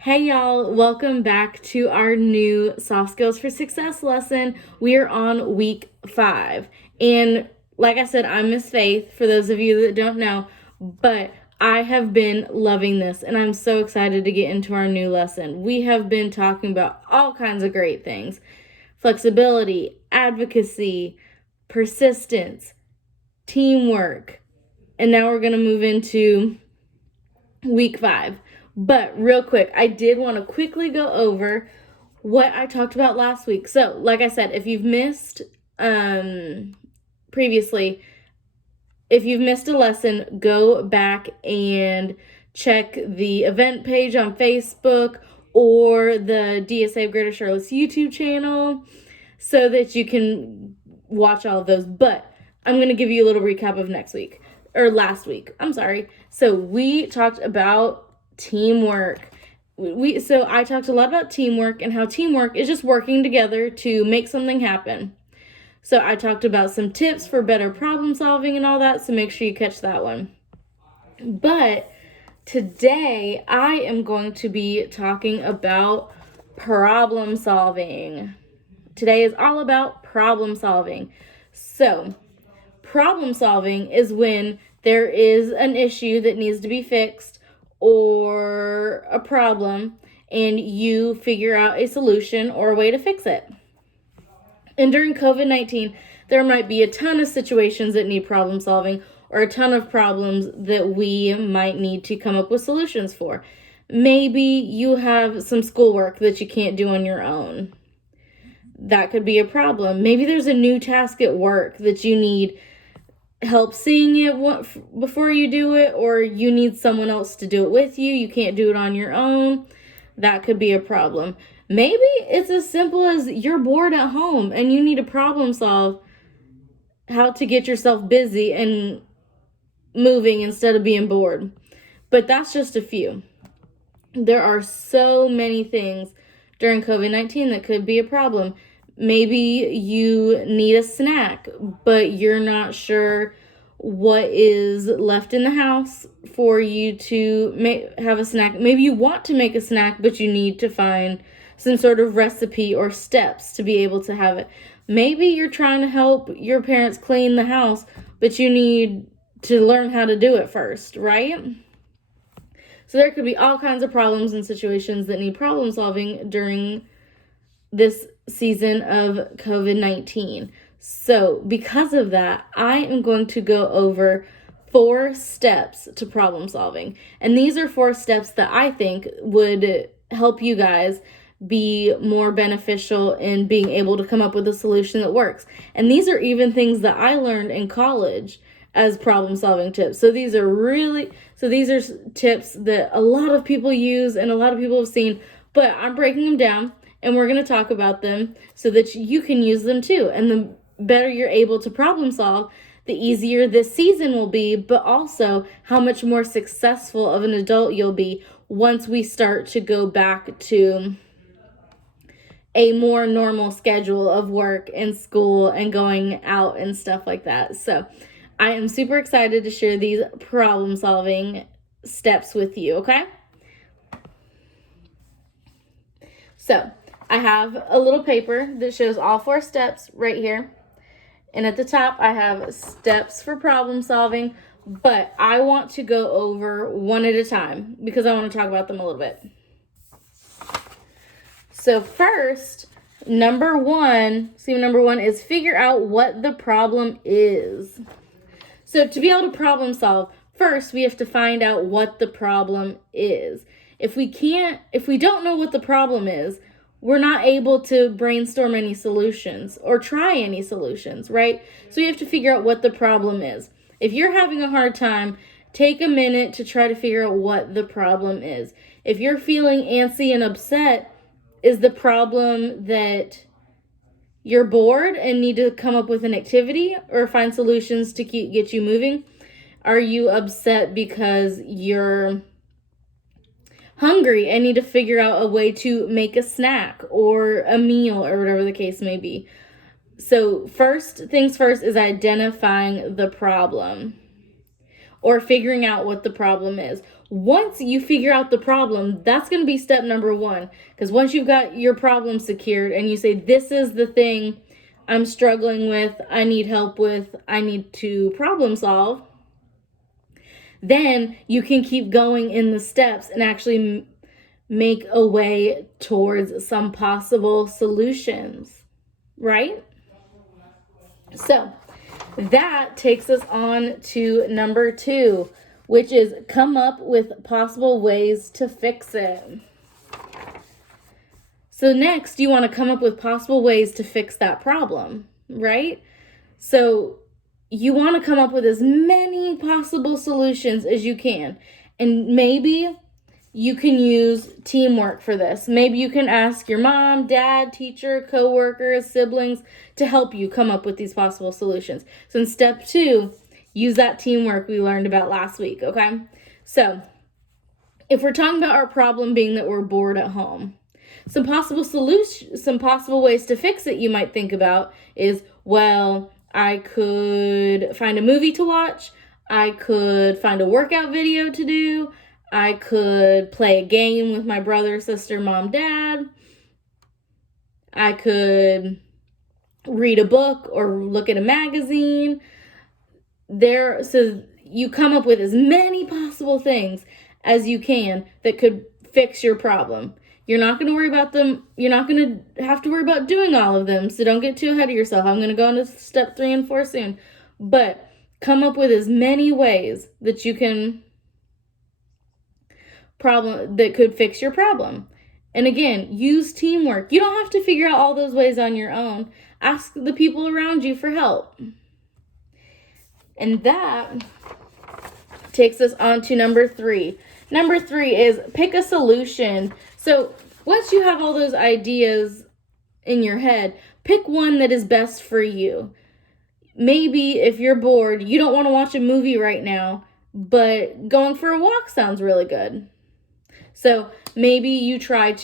Hey y'all, welcome back to our new Soft Skills for Success lesson. We are on week 5. And like I said, I'm Miss Faith, for those of you that don't know, but I have been loving this and I'm so excited to get into our new lesson. We have been talking about all kinds of great things: flexibility, advocacy, persistence, teamwork, and now we're going to move into week 5. But real quick, I did want to quickly go over what I talked about last week. So, like I said, if you've missed previously, if you've missed a lesson, go back and check the event page on Facebook or the DSA of Greater Charlotte's YouTube channel so that you can watch all of those. But I'm going to give you a little recap of last week. So we talked about teamwork. So I talked a lot about teamwork and how teamwork is just working together to make something happen. So I talked about some tips for better problem solving and all that, so make sure you catch that one. But today I am going to be talking about problem solving. Today is all about problem solving. So problem solving is when there is an issue that needs to be fixed or a problem, and you figure out a solution or a way to fix it. And during COVID-19, there might be a ton of situations that need problem solving or a ton of problems that we might need to come up with solutions for. Maybe you have some schoolwork that you can't do on your own. That could be a problem. Maybe there's a new task at work that you need help seeing it before you do it, or you need someone else to do it with you. You can't do it on your own. That could be a problem. Maybe it's as simple as you're bored at home and you need to problem solve how to get yourself busy and moving instead of being bored. But that's just a few. There are so many things during COVID-19 that could be a problem. Maybe you need a snack, but you're not sure what is left in the house for you to have a snack. Maybe you want to make a snack, but you need to find some sort of recipe or steps to be able to have it. Maybe you're trying to help your parents clean the house, but you need to learn how to do it first, right? So there could be all kinds of problems and situations that need problem solving during this season of COVID-19. So because of that, I am going to go over 4 steps to problem solving. And these are 4 steps that I think would help you guys be more beneficial in being able to come up with a solution that works. And these are even things that I learned in college as problem solving tips. So these are tips that a lot of people use and a lot of people have seen, but I'm breaking them down and we're going to talk about them so that you can use them too. And the better you're able to problem solve, the easier this season will be, but also how much more successful of an adult you'll be once we start to go back to a more normal schedule of work and school and going out and stuff like that. So I am super excited to share these problem solving steps with you, okay? So I have a little paper that shows all 4 steps right here. And at the top, I have steps for problem solving, but I want to go over one at a time because I want to talk about them a little bit. So first, number one is figure out what the problem is. So to be able to problem solve, first we have to find out what the problem is. If we don't know what the problem is, we're not able to brainstorm any solutions or try any solutions, right? So you have to figure out what the problem is. If you're having a hard time, take a minute to try to figure out what the problem is. If you're feeling antsy and upset, is the problem that you're bored and need to come up with an activity or find solutions to get you moving? Are you upset because you're hungry and need to figure out a way to make a snack or a meal or whatever the case may be? So first things first is identifying the problem or figuring out what the problem is. once you figure out the problem, that's going to be step number 1. Because once you've got your problem secured and you say, this is the thing I'm struggling with, I need help with, I need to problem solve, then you can keep going in the steps and actually make a way towards some possible solutions, right? So that takes us on to number 2, which is come up with possible ways to fix it. So next, you want to come up with possible ways to fix that problem, right? So you want to come up with as many possible solutions as you can. And maybe you can use teamwork for this. Maybe you can ask your mom, dad, teacher, coworkers, siblings to help you come up with these possible solutions. So in step 2, use that teamwork we learned about last week, okay? So if we're talking about our problem being that we're bored at home, some possible ways to fix it you might think about is, well, I could find a movie to watch, I could find a workout video to do, I could play a game with my brother, sister, mom, dad, I could read a book or look at a magazine. So you come up with as many possible things as you can that could fix your problem. You're not going to worry about them. You're not going to have to worry about doing all of them. So don't get too ahead of yourself. I'm going to go into step 3 and 4 soon. But come up with as many ways that you can that could fix your problem. And again, use teamwork. You don't have to figure out all those ways on your own. Ask the people around you for help. And that takes us on to number 3. Number 3 is pick a solution. So once you have all those ideas in your head, pick one that is best for you. Maybe if you're bored, you don't want to watch a movie right now, but going for a walk sounds really good. So maybe you decide,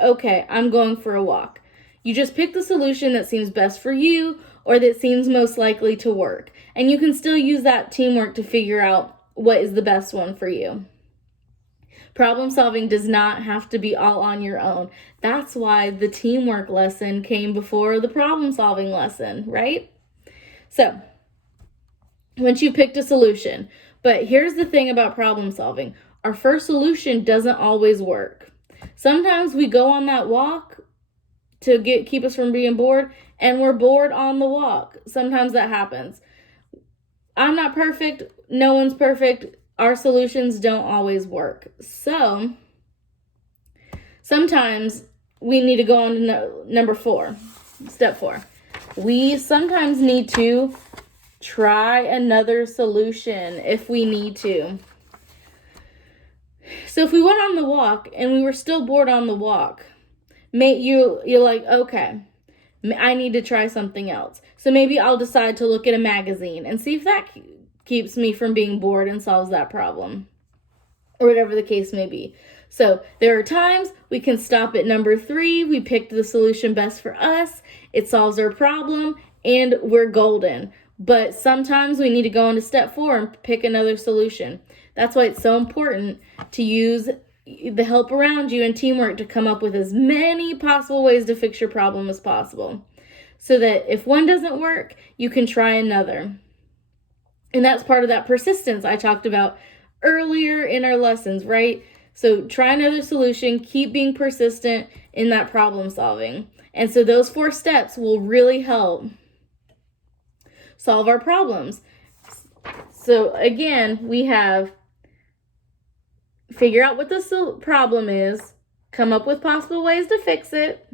okay, I'm going for a walk. You just pick the solution that seems best for you or that seems most likely to work. And you can still use that teamwork to figure out what is the best one for you. Problem solving does not have to be all on your own. That's why the teamwork lesson came before the problem solving lesson, right? So, once you've picked a solution, but here's the thing about problem solving. Our first solution doesn't always work. Sometimes we go on that walk to keep us from being bored, and we're bored on the walk. Sometimes that happens. I'm not perfect. No one's perfect. Our solutions don't always work. So sometimes we need to go on to number 4, step 4. We sometimes need to try another solution if we need to. So if we went on the walk and we were still bored on the walk, you're like, okay, I need to try something else. So maybe I'll decide to look at a magazine and see if that keeps me from being bored and solves that problem, or whatever the case may be. So there are times we can stop at number 3. We picked the solution best for us. It solves our problem and we're golden. But sometimes we need to go into step 4 and pick another solution. That's why it's so important to use the help around you and teamwork to come up with as many possible ways to fix your problem as possible. So that if one doesn't work, you can try another. And that's part of that persistence I talked about earlier in our lessons, right? So try another solution, keep being persistent in that problem solving. And so those 4 steps will really help solve our problems. So again, we have figure out what the problem is, come up with possible ways to fix it,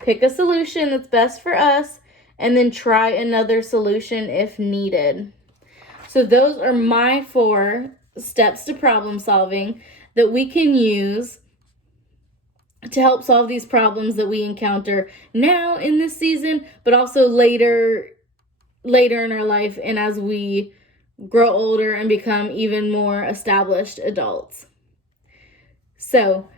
pick a solution that's best for us, and then try another solution if needed. So those are my 4 steps to problem solving that we can use to help solve these problems that we encounter now in this season, but also later in our life and as we grow older and become even more established adults. So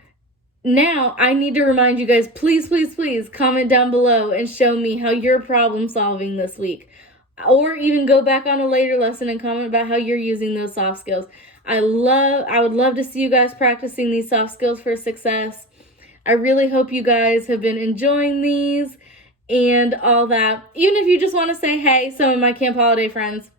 now I need to remind you guys, please, please, please comment down below and show me how you're problem solving this week. Or even go back on a later lesson and comment about how you're using those soft skills. I would love to see you guys practicing these soft skills for success. I really hope you guys have been enjoying these and all that. Even if you just want to say, hey, some of my Camp Holiday friends,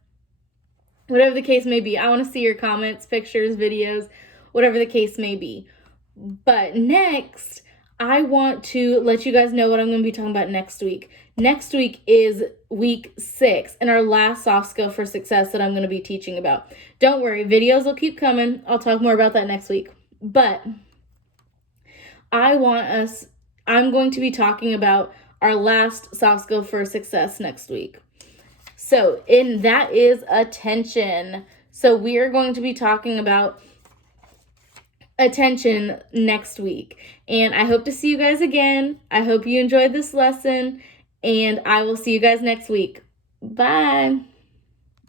whatever the case may be, I want to see your comments, pictures, videos, whatever the case may be. But next, I want to let you guys know what I'm going to be talking about next week. Next week is week 6 and our last soft skill for success that I'm going to be teaching about. Don't worry, videos will keep coming. I'll talk more about that next week. But I'm going to be talking about our last soft skill for success next week. So, and that is attention. So we are going to be talking about attention next week. And I hope to see you guys again. I hope you enjoyed this lesson, and I will see you guys next week. Bye.